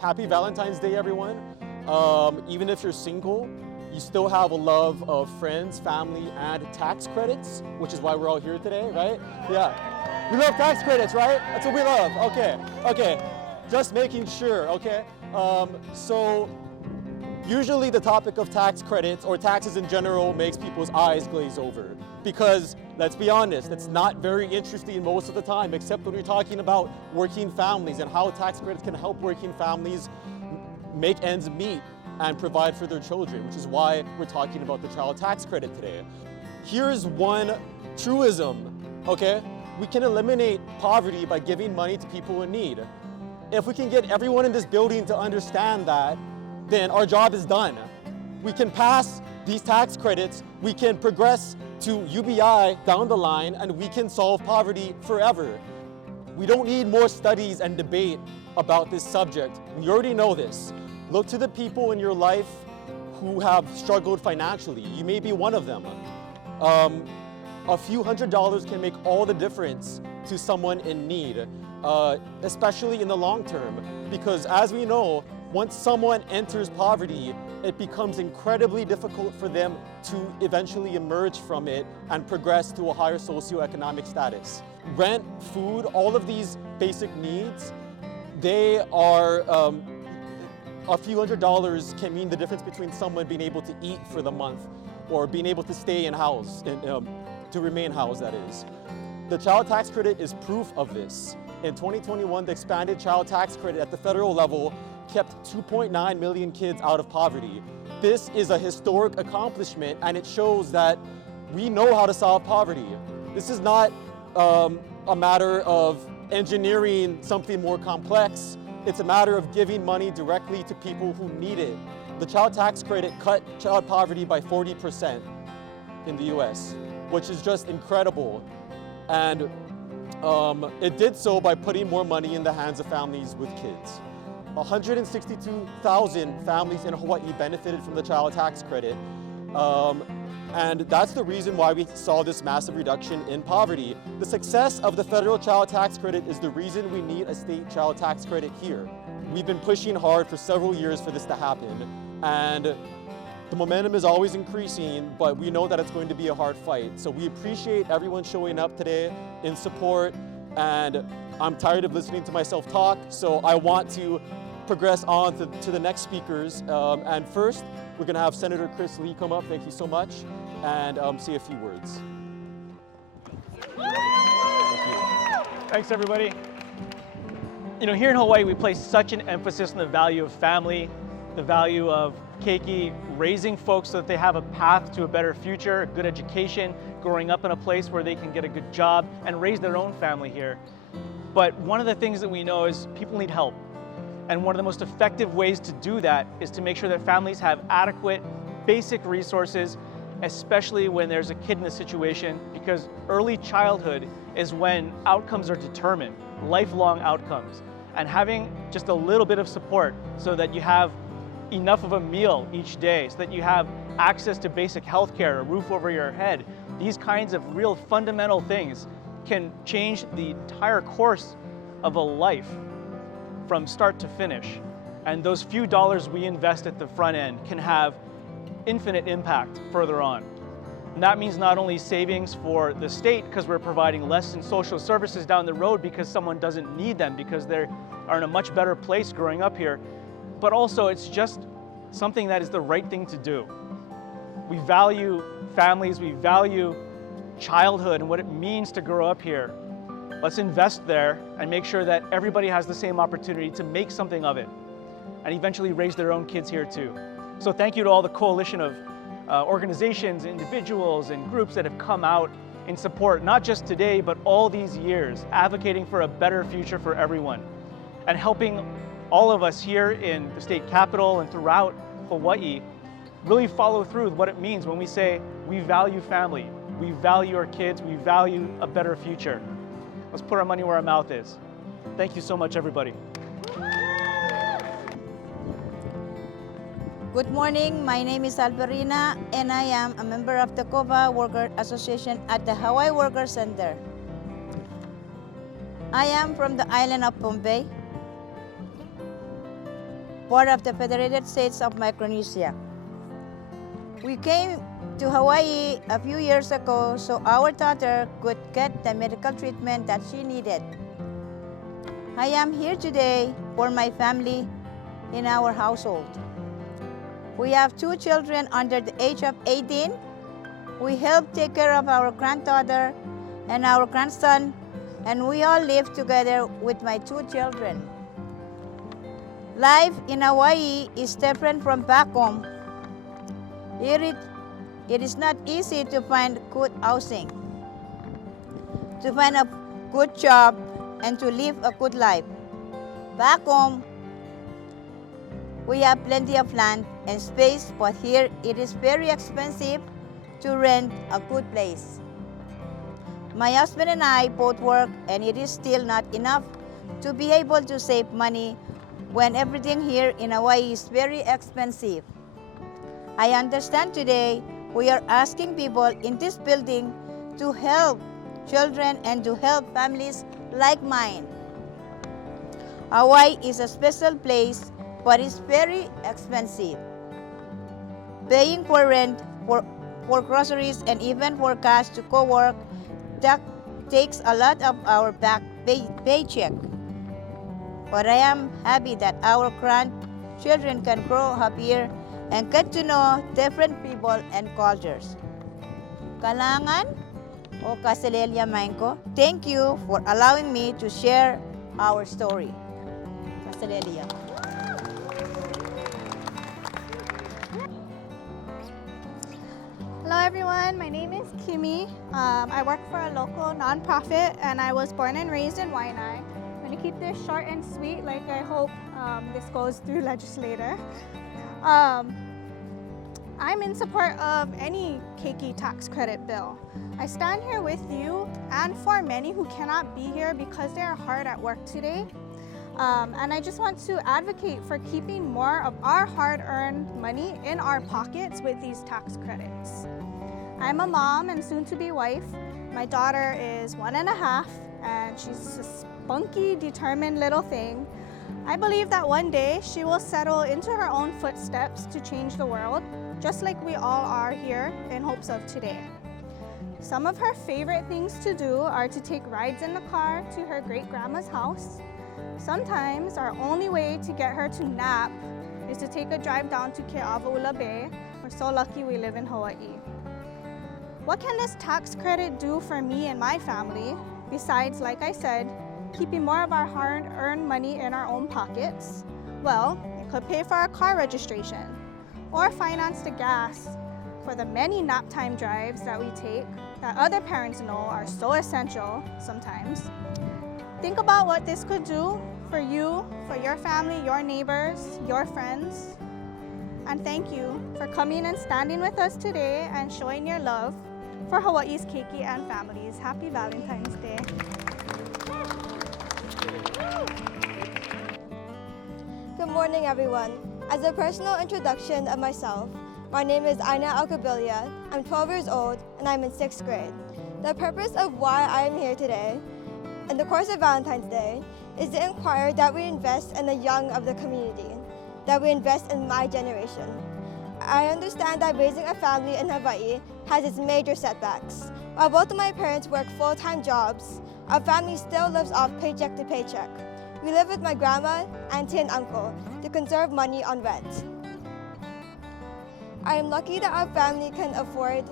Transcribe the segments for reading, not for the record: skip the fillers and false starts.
Happy Valentine's Day, everyone. Even if you're single, you still have a love of friends, family, and tax credits, which is why we're all here today, right? Yeah. We love tax credits, right? That's what we love. Okay. Just making sure, okay? So usually the topic of tax credits or taxes in general makes people's eyes glaze over because, let's be honest, it's not very interesting most of the time, except when you're talking about working families and how tax credits can help working families make ends meet and provide for their children, which is why we're talking about the child tax credit today. Here's one truism, okay? We can eliminate poverty by giving money to people in need. If we can get everyone in this building to understand that, then our job is done. We can pass these tax credits, we can progress to UBI down the line, and we can solve poverty forever. We don't need more studies and debate about this subject. We already know this. Look to the people in your life who have struggled financially. You may be one of them. A few $100s can make all the difference to someone in need, especially in the long term, because as we know, once someone enters poverty, it becomes incredibly difficult for them to eventually emerge from it and progress to a higher socioeconomic status. Rent, food, all of these basic needs, they are, a few $100s can mean the difference between someone being able to eat for the month or being able to stay in house, to remain housed, that is. The child tax credit is proof of this. In 2021, the expanded child tax credit at the federal level kept 2.9 million kids out of poverty. This is a historic accomplishment, and it shows that we know how to solve poverty. This is not a matter of engineering something more complex. It's a matter of giving money directly to people who need it. The child tax credit cut child poverty by 40% in the US, which is just incredible. And it did so by putting more money in the hands of families with kids. 162,000 families in Hawaii benefited from the child tax credit. And that's the reason why we saw this massive reduction in poverty. The success of the federal child tax credit is the reason we need a state child tax credit here. We've been pushing hard for several years for this to happen, and the momentum is always increasing, but we know that it's going to be a hard fight. So we appreciate everyone showing up today in support, and I'm tired of listening to myself talk, so I want to progress on to the next speakers. And first, we're gonna have Senator Chris Lee come up, thank you so much, and say a few words. Thank you. Thanks, everybody. You know, here in Hawaii, we place such an emphasis on the value of family, the value of Keiki raising folks so that they have a path to a better future, a good education, growing up in a place where they can get a good job and raise their own family here. But one of the things that we know is people need help. And one of the most effective ways to do that is to make sure that families have adequate, basic resources, especially when there's a kid in the situation, because early childhood is when outcomes are determined, lifelong outcomes. And having just a little bit of support so that you have enough of a meal each day, so that you have access to basic health care, a roof over your head, these kinds of real fundamental things can change the entire course of a life from start to finish. And those few dollars we invest at the front end can have infinite impact further on. And that means not only savings for the state because we're providing less in social services down the road because someone doesn't need them because they are in a much better place growing up here, but also it's just something that is the right thing to do. We value families, we value childhood and what it means to grow up here. Let's invest there and make sure that everybody has the same opportunity to make something of it and eventually raise their own kids here too. So thank you to all the coalition of organizations, individuals, and groups that have come out in support, not just today, but all these years, advocating for a better future for everyone and helping all of us here in the state capitol and throughout Hawaii really follow through with what it means when we say we value family, we value our kids, we value a better future. Let's put our money where our mouth is. Thank you so much, everybody. Good morning, my name is Alberina, and I am a member of the COVA Worker Association at the Hawaii Worker Center. I am from the island of Bombay. part of the Federated States of Micronesia. We came to Hawaii a few years ago so our daughter could get the medical treatment that she needed. I am here today for my family in our household. We have 2 children under the age of 18. We help take care of our granddaughter and our grandson, and we all live together with my 2 children. Life in Hawaii is different from back home. It is not easy to find good housing, to find a good job, and to live a good life. Back home, we have plenty of land and space, but here it is very expensive to rent a good place. My husband and I both work, and it is still not enough to be able to save money when everything here in Hawaii is very expensive. I understand today we are asking people in this building to help children and to help families like mine. Hawaii is a special place, but it's very expensive. Paying for rent, for groceries, and even for cash to go work, that takes a lot of our back paycheck. But I am happy that our grandchildren can grow up here and get to know different people and cultures. Kalangan o Kaselelia Mainko, thank you for allowing me to share our story. Kaselelia. Hello everyone, my name is Kimie. I work for a local nonprofit and I was born and raised in Waianae. I'm going to keep this short and sweet like I hope this goes through legislator. I'm in support of any Keiki tax credit bill. I stand here with you and for many who cannot be here because they are hard at work today. And I just want to advocate for keeping more of our hard-earned money in our pockets with these tax credits. I'm a mom and soon-to-be wife. My daughter is 1.5 and she's a spunky, determined little thing. I believe that one day she will settle into her own footsteps to change the world, just like we all are here in hopes of today. Some of her favorite things to do are to take rides in the car to her great-grandma's house. Sometimes our only way to get her to nap is to take a drive down to Ke'awaula Bay. We're so lucky we live in Hawaii. What can this tax credit do for me and my family, besides, like I said, keeping more of our hard-earned money in our own pockets? Well, it could pay for our car registration, or finance the gas for the many nap time drives that we take that other parents know are so essential sometimes. Think about what this could do for you, for your family, your neighbors, your friends. And thank you for coming and standing with us today and showing your love for Hawaii's Keiki and families. Happy Valentine's Day. Good morning, everyone. As a personal introduction of myself, my name is Aina Alcubilla. I'm 12 years old and I'm in 6th grade. The purpose of why I am here today in the course of Valentine's Day is to inquire that we invest in the young of the community, that we invest in my generation. I understand that raising a family in Hawaii has its major setbacks. While both of my parents work full-time jobs, our family still lives off paycheck to paycheck. We live with my grandma, auntie, and uncle to conserve money on rent. I am lucky that our family can afford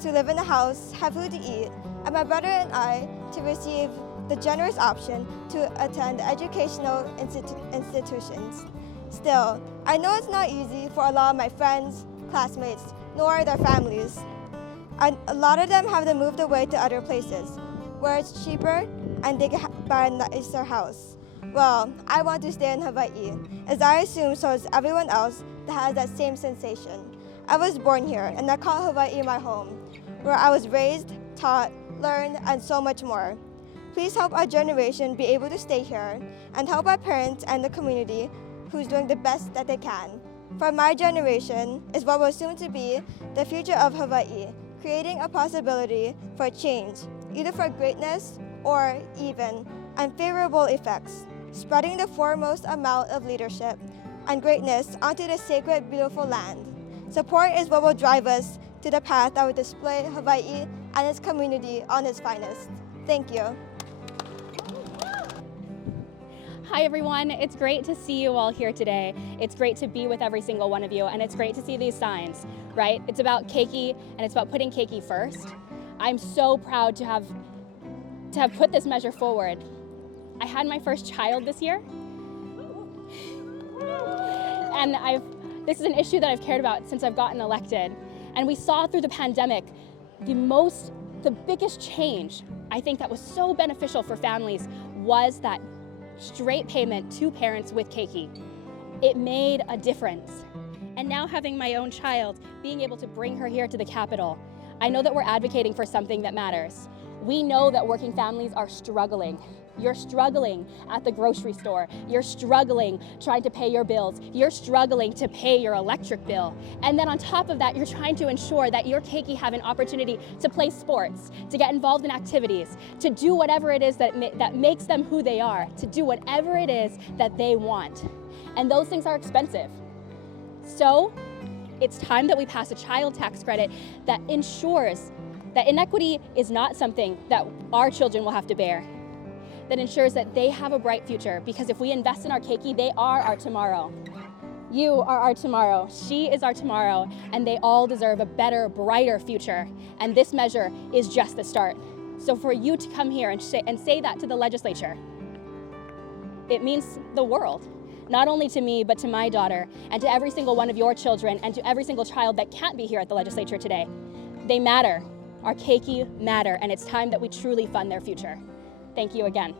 to live in a house, have food to eat, and my brother and I to receive the generous option to attend educational institutions. Still, I know it's not easy for a lot of my friends, classmates, nor their families. A lot of them have moved away to other places where it's cheaper and they can buy a nicer house. Well, I want to stay in Hawaii, as I assume so is everyone else that has that same sensation. I was born here, and I call Hawaii my home, where I was raised, taught, learned, and so much more. Please help our generation be able to stay here, and help our parents and the community who's doing the best that they can. For my generation is what will soon to be the future of Hawaii, creating a possibility for change, either for greatness or even unfavorable effects, spreading the foremost amount of leadership and greatness onto this sacred, beautiful land. Support is what will drive us to the path that will display Hawaii and its community on its finest. Thank you. Hi everyone, it's great to see you all here today. It's great to be with every single one of you, and it's great to see these signs, right? It's about Keiki, and it's about putting Keiki first. I'm so proud to have put this measure forward. I had my first child this year, and this is an issue that I've cared about since I've gotten elected. And we saw through the pandemic, the biggest change, I think, that was so beneficial for families was that straight payment to parents with Keiki. It made a difference. And now having my own child, being able to bring her here to the Capitol, I know that we're advocating for something that matters. We know that working families are struggling. You're struggling at the grocery store. You're struggling trying to pay your bills. You're struggling to pay your electric bill. And then on top of that, you're trying to ensure that your Keiki have an opportunity to play sports, to get involved in activities, to do whatever it is that makes them who they are, to do whatever it is that they want. And those things are expensive. So it's time that we pass a child tax credit that ensures that inequity is not something that our children will have to bear, that ensures that they have a bright future, because if we invest in our Keiki, they are our tomorrow. You are our tomorrow, she is our tomorrow, and they all deserve a better, brighter future. And this measure is just the start. So for you to come here and say that to the legislature, it means the world. Not only to me, but to my daughter, and to every single one of your children, and to every single child that can't be here at the legislature today. They matter. Our Keiki matter, and it's time that we truly fund their future. Thank you again.